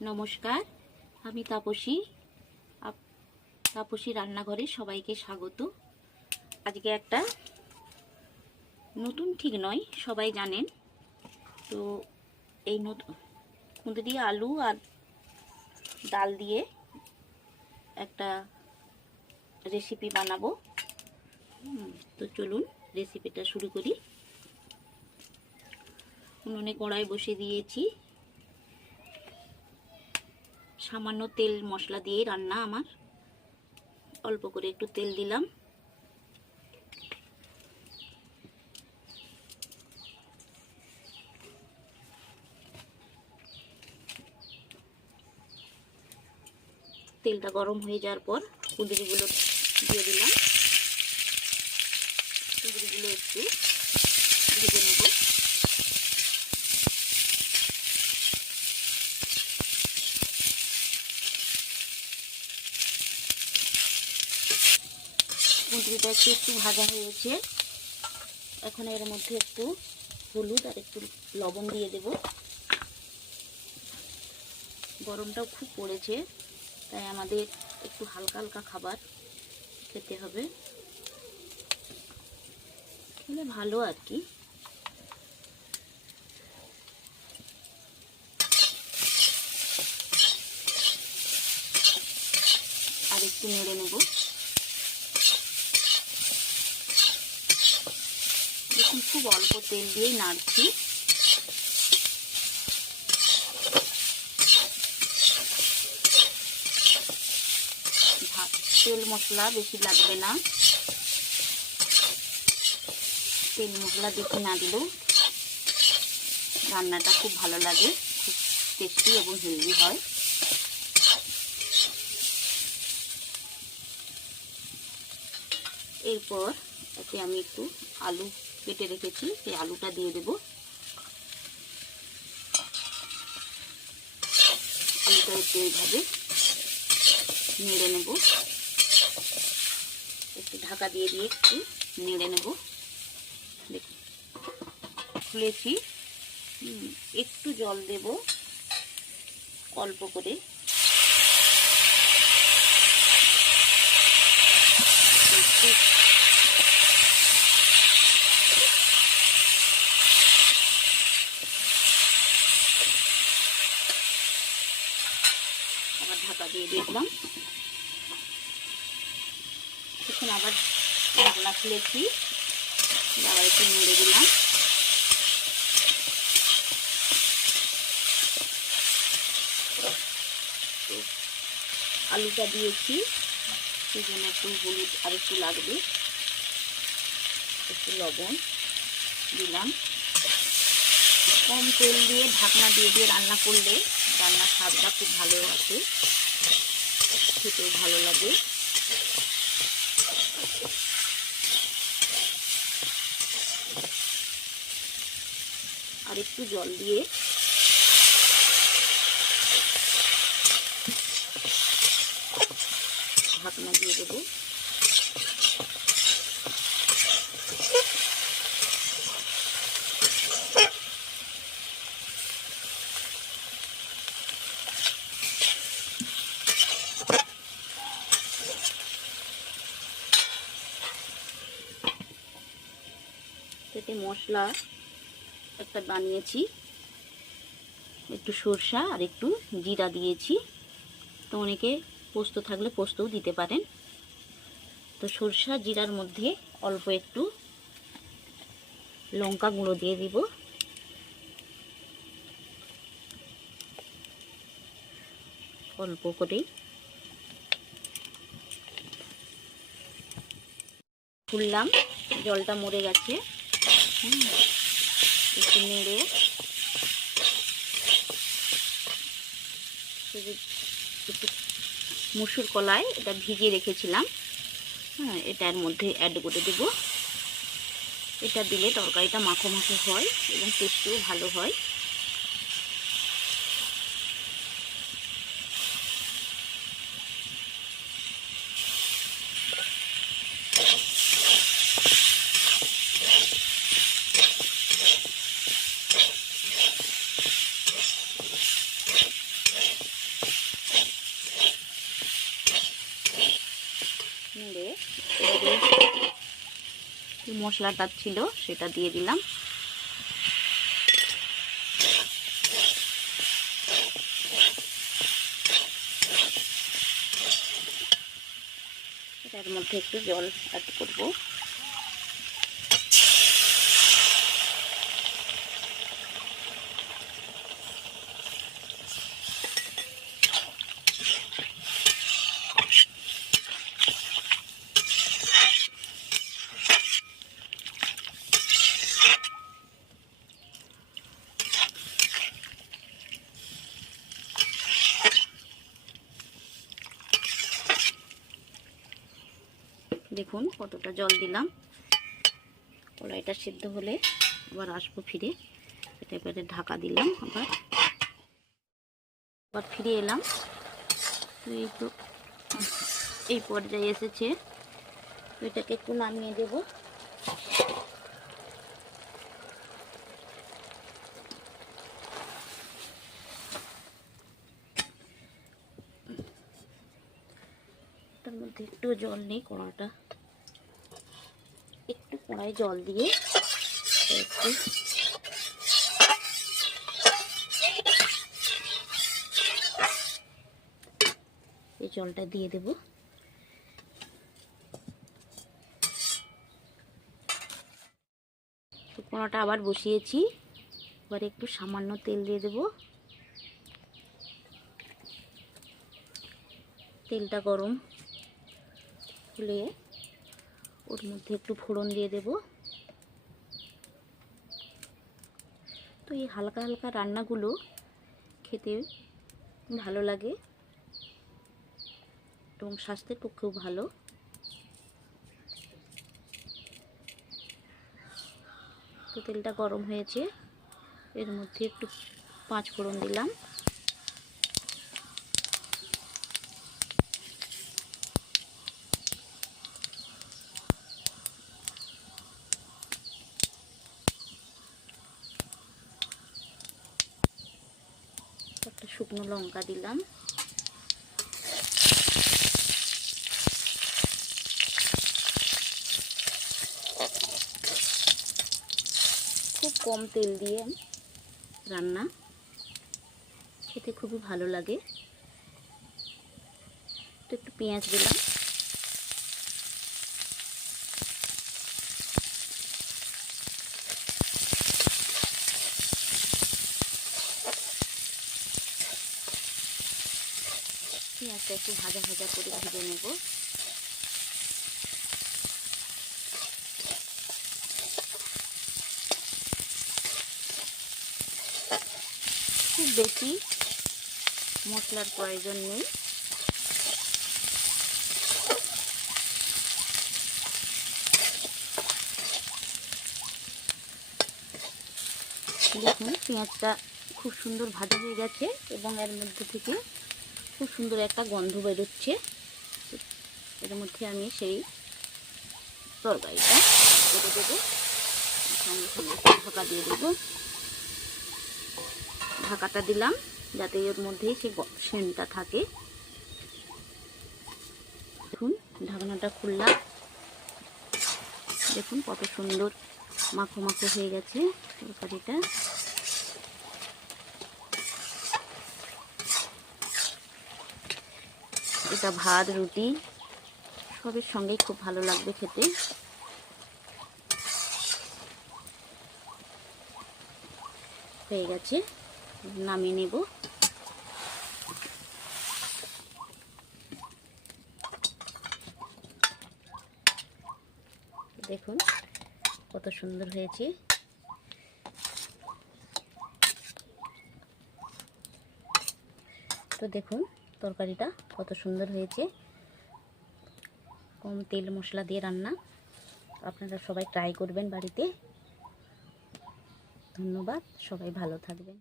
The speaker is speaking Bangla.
নমস্কার, আমি তাপসী। তাপসী রান্নাঘরে সবাইকে স্বাগত। আজকে একটা নতুন ঠিক নয়, সবাই জানেন তো। এই নতুন খুঁতে দিয়ে আলু আর ডাল দিয়ে একটা রেসিপি বানাবো। তো চলুন রেসিপিটা শুরু করি। উনুনে কড়াই বসিয়ে দিয়েছি। সামান্য তেল মশলা দিয়ে রান্না আমার। অল্প করে একটু তেল দিলাম। তেলটা গরম হয়ে যাওয়ার পর কুঁদরিগুলো দিয়ে দিলাম। কুঁদরিগুলো একটু ভেজে নেব। কুঁদরিটা একটু ভাজা হয়েছে। এখন এর মধ্যে একটু হলুদ আর একটু লবণ দিয়ে দেব। গরমটাও খুব পড়েছে, তাই আমাদের একটু হালকা হালকা খাবার খেতে হবে, খেলে ভালো আর কি। আর একটু নেড়ে নেব। দেখুন, খুব অল্প তেল দিয়েই নাড়ছি। তেল মশলা বেশি লাগবে না। তেল মশলা বেশি না দিলেও রান্নাটা খুব ভালো লাগে, খুব টেস্টি এবং হেলদি হয়। এরপর এতে আমি একটু আলু কেটে রেখেছি, সেই আলুটা দিয়ে দেব। আলুটা একটু এইভাবে নেড়ে নেব। একটু ঢাকা দিয়ে দিয়ে একটু নেড়ে নেব। দেখুন খুলেছি। একটু জল দেব অল্প করে। আবার ঢাকা দিয়ে দিলাম। এখন আবার ঢাকনা খুলেছি, আবার একটু নেড়ে দিলাম। আলুটা দিয়েছি, সেজন্য একটু হলুদ আর একটু লাগবে। একটু লবণ দিলাম। কম তেল দিয়ে ঢাকনা দিয়ে দিয়ে রান্না করলে রান্নার স্বাদটা খুব ভালো আসে, খেতেও ভালো লাগে। আর একটু জল দিয়ে ঢাকনা দিয়ে দেবো। এতে মশলা একটা বানিয়েছি, একটু সরষা আর একটু জিরা দিয়েছি। তো অনেকে পোস্ত থাকলে পোস্তও দিতে পারেন। তো সরষা জিরার মধ্যে অল্প একটু লঙ্কা গুঁড়ো দিয়ে দিব। অল্প করে খুললাম, জলটা মরে গেছে। একটু নেড়ে একটু মুসুর কলাই এটা ভিজিয়ে রেখেছিলাম, এটার মধ্যে অ্যাড করে দেব। এটা দিলে তরকারিটা মাখো মাখো হয় এবং টেস্টিও ভালো হয়। মশলাটা ছিল সেটা দিয়ে দিলাম। এর মধ্যে একটু জল অ্যাড করব। দেখুন কতটা জল দিলাম। কড়াইটা সিদ্ধ হলে আবার আসবো ফিরে। এটা এবারে ঢাকা দিলাম, আবার ফিরে এলাম। তো এই পর্যায়ে এসেছে, তো এটাকে একটু নামিয়ে দেব। তার মধ্যে একটু জল নেই, কড়াটা একটু কড়াই জল দিয়ে একটু এই জলটা দিয়ে দেব। কড়াটা আবার বসিয়েছি, এবার একটু সামান্য তেল দিয়ে দেব। তেলটা গরম হলে ওর মধ্যে একটু ফোড়ন দিয়ে দেব। তো এই হালকা হালকা রান্নাগুলো খেতে ভালো লাগে এবং স্বাস্থ্যের পক্ষেও ভালো। তো তেলটা গরম হয়েছে, এর মধ্যে একটু 5 ফোড়ন দিলাম। একটা শুকনো লঙ্কা দিলাম। খুব কম তেল দিয়ে রান্না, খেতে খুবই ভালো লাগে। তো একটু পেঁয়াজ দিলাম। পেঁয়াজটা একটু ভাজা ভাজা করে ভেজে নেব। খুব বেশি মশলার প্রয়োজন নেই। দেখুন পেঁয়াজটা খুব সুন্দর ভাজা হয়ে গেছে এবং এর মধ্যে থেকে খুব সুন্দর একটা গন্ধ বেরোচ্ছে। এর মধ্যে আমি সেই তরকারিটা করে দেবো, সঙ্গে সঙ্গে ঢাকা দিয়ে দেবো। ঢাকাটা দিলাম যাতে এর মধ্যেই সেই সেন্টটা থাকে। দেখুন ঢাকনাটা খুললাম, দেখুন কত সুন্দর মাখো মাখো হয়ে গেছে তরকারিটা। এটা ভাত রুটি সবের সঙ্গেই খুব ভালো লাগবে খেতে। হয়ে গেছে, নামিয়ে নেব। দেখুন কত সুন্দর হয়েছে। তো দেখুন তরকারিটা কত সুন্দর হয়েছে, কম তেল মশলা দিয়ে রান্না। আপনারা সবাই ট্রাই করবেন বাড়িতে। ধন্যবাদ, সবাই ভালো থাকবেন।